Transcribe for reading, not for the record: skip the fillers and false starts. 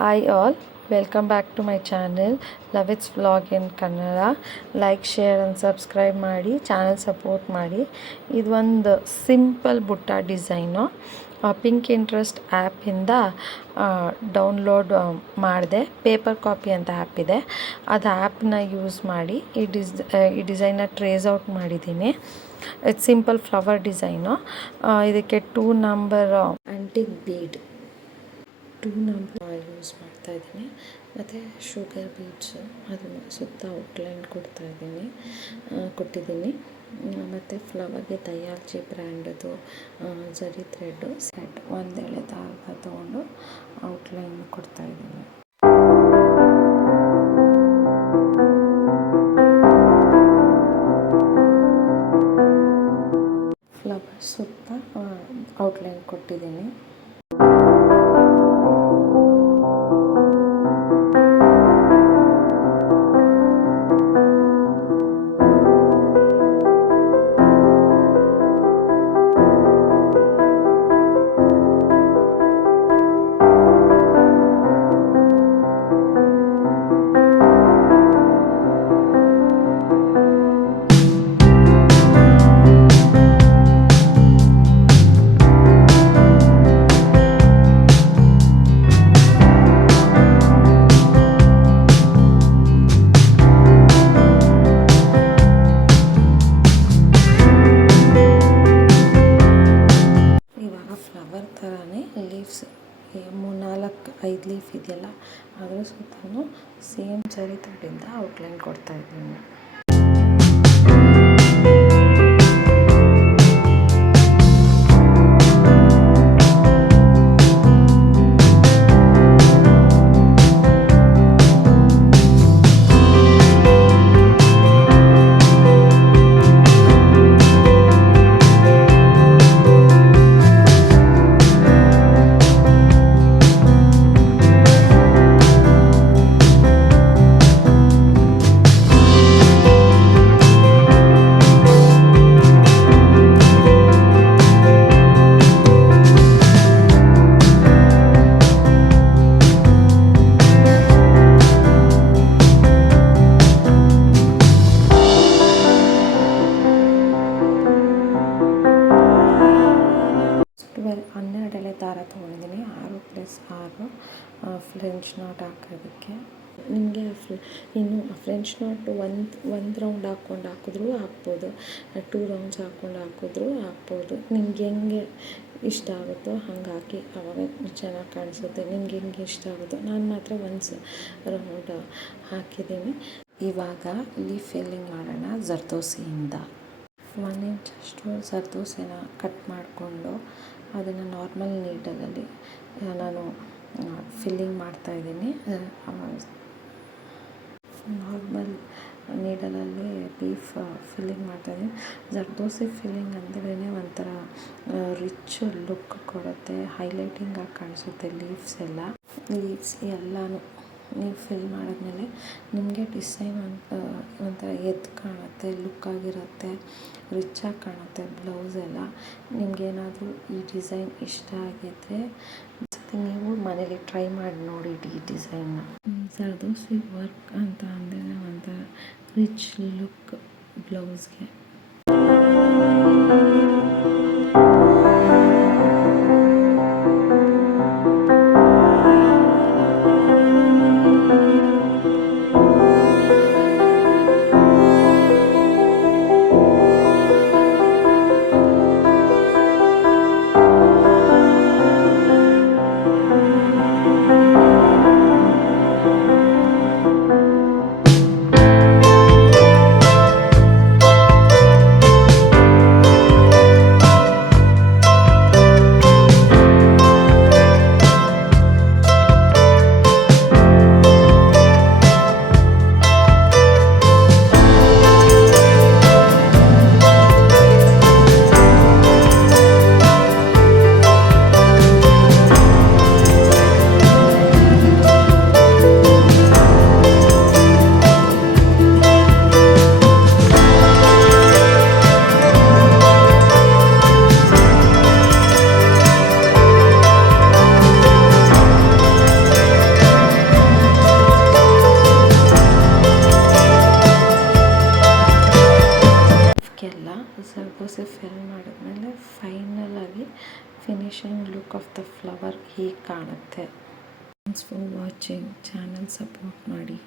Hi all, welcome back to my channel Lavits Vlog in Kannada. Like share and subscribe ಮಾಡಿ, channel support ಮಾಡಿ. ಇದೊಂದು simple ಬುಟ್ಟ design pink interest ಆ್ಯಪಿಂದ download ಮಾಡಿದೆ. Paper copy ಅಂತ app ಇದೆ, ಅದು ಆ್ಯಪ್ನ ಯೂಸ್ ಮಾಡಿ ಈ ಡಿಸೈನ್ನ ಟ್ರೇಸ್ ಔಟ್ ಮಾಡಿದ್ದೀನಿ. ಇದು ಸಿಂಪಲ್ ಫ್ಲವರ್ ಡಿಸೈನು. ಇದಕ್ಕೆ 2 number antique bead 2 number use ಮಾಡ್ತಾಯಿದ್ದೀನಿ. ಮತ್ತು ಶುಗರ್ ಬೀಡ್ಸು ಅದನ್ನು ಸುತ್ತ ಔಟ್ಲೈನ್ ಕೊಟ್ಟಿದ್ದೀನಿ. ಮತ್ತು ಫ್ಲವರ್ಗೆ ದಯಾಲ್ಜಿ ಬ್ರ್ಯಾಂಡದು ಜರಿ ಥ್ರೆಡ್ಡು ಸೆಟ್ ಒಂದೆಳೆ ದಾರ ತೊಗೊಂಡು ಔಟ್ಲೈನ್ ಕೊಡ್ತಾಯಿದ್ದೀನಿ. ಫ್ಲವರ್ ಸುತ್ತ ಔಟ್ಲೈನ್ ಕೊಟ್ಟಿದ್ದೀನಿ. ಲೀವ್ಸ್ 4-5 ಲೀಫ್ ಇದೆಯಲ್ಲ, ಅದರ ಸುತ್ತಲೂ ಸೇಮ್ ಜರಿ ಥ್ರೆಡ್ಡಿಂದ ಔಟ್ಲೈನ್ ಕೊಡ್ತಾಯಿದ್ದೀನಿ. ದಾರ ತೊಗೊಂಡಿದ್ದೀನಿ. 6+6 ಫ್ರೆಂಚ್ ನಾಟ್ ಹಾಕೋದಕ್ಕೆ. ನಿಮಗೆ ಇನ್ನು ಫ್ರೆಂಚ್ ನಾಟ್ ಒಂದು ರೌಂಡ್ ಹಾಕಿದ್ರೂ ಹಾಕ್ಬೋದು, 2 ರೌಂಡ್ಸ್ ಹಾಕಿದ್ರೂ ಹಾಕ್ಬೋದು. ನಿಮ್ಗೆ ಹೆಂಗೆ ಇಷ್ಟ ಆಗುತ್ತೋ ಹಂಗೆ ಹಾಕಿ, ಆವಾಗ ಚೆನ್ನಾಗಿ ಕಾಣಿಸುತ್ತೆ. ನಿಮ್ಗೆ ಹೆಂಗೆ ಇಷ್ಟ ಆಗುತ್ತೋ. ನಾನು ಮಾತ್ರ ಒಂದು ರೌಂಡ್ ಹಾಕಿದ್ದೀನಿ. ಇವಾಗ ಲೀಫ್ ಫಿಲ್ಲಿಂಗ್ ಮಾಡೋಣ. ಜರ್ದೋಸಿಯಿಂದ 1 ಇಂಚಷ್ಟು ಜರ್ದೋಸಿನ ಕಟ್ ಮಾಡಿಕೊಂಡು ಅದನ್ನು ನಾರ್ಮಲ್ ನೀಡಲಲ್ಲಿ ನಾನು ಫಿಲ್ಲಿಂಗ್ ಮಾಡ್ತಾಯಿದ್ದೀನಿ. ನಾರ್ಮಲ್ ನೀಡಲಲ್ಲಿ ಲೀಫ್ ಫಿಲ್ಲಿಂಗ್ ಮಾಡ್ತಾಯಿದ್ದೀನಿ. ಜರ್ದೋಸಿ ಫಿಲ್ಲಿಂಗ್ ಅಂದ್ರೇ ಒಂಥರ ರಿಚ್ ಲುಕ್ ಕೊಡುತ್ತೆ, ಹೈಲೈಟಿಂಗ್ ಆಗಿ ಕಾಣಿಸುತ್ತೆ. ಲೀವ್ಸ್ ಎಲ್ಲನೂ ನೀವು ಫಿಲ್ ಮಾಡಿದ್ಮೇಲೆ ನಿಮಗೆ ಡಿಸೈನ್ ಒಂಥರ ಎದ್ದು ಕಾಣುತ್ತೆ, ಲುಕ್ಕಾಗಿರುತ್ತೆ, ರಿಚ್ಚಾಗಿ ಕಾಣುತ್ತೆ. ಬ್ಲೌಸ್ ಎಲ್ಲ ನಿಮಗೇನಾದರೂ ಈ ಡಿಸೈನ್ ಇಷ್ಟ ಆಗಿದ್ದರೆ ನೀವು ಮನೇಲಿ ಟ್ರೈ ಮಾಡಿ ನೋಡಿ ಈ ಡಿಸೈನ್ನ. ಜರ್ದೋಸಿ ವರ್ಕ್ ಅಂತ ಅಂದರೆ ಒಂಥರ ರಿಚ್ ಲುಕ್ ಬ್ಲೌಸ್ಗೆ. ಫಿಲ್ ಮಾಡಿದ್ಮೇಲೆ ಫೈನಲಾಗಿ finishing look of the flower ಹೀಗೆ ಕಾಣುತ್ತೆ. Thanks for watching. Channel support ಮಾಡಿ.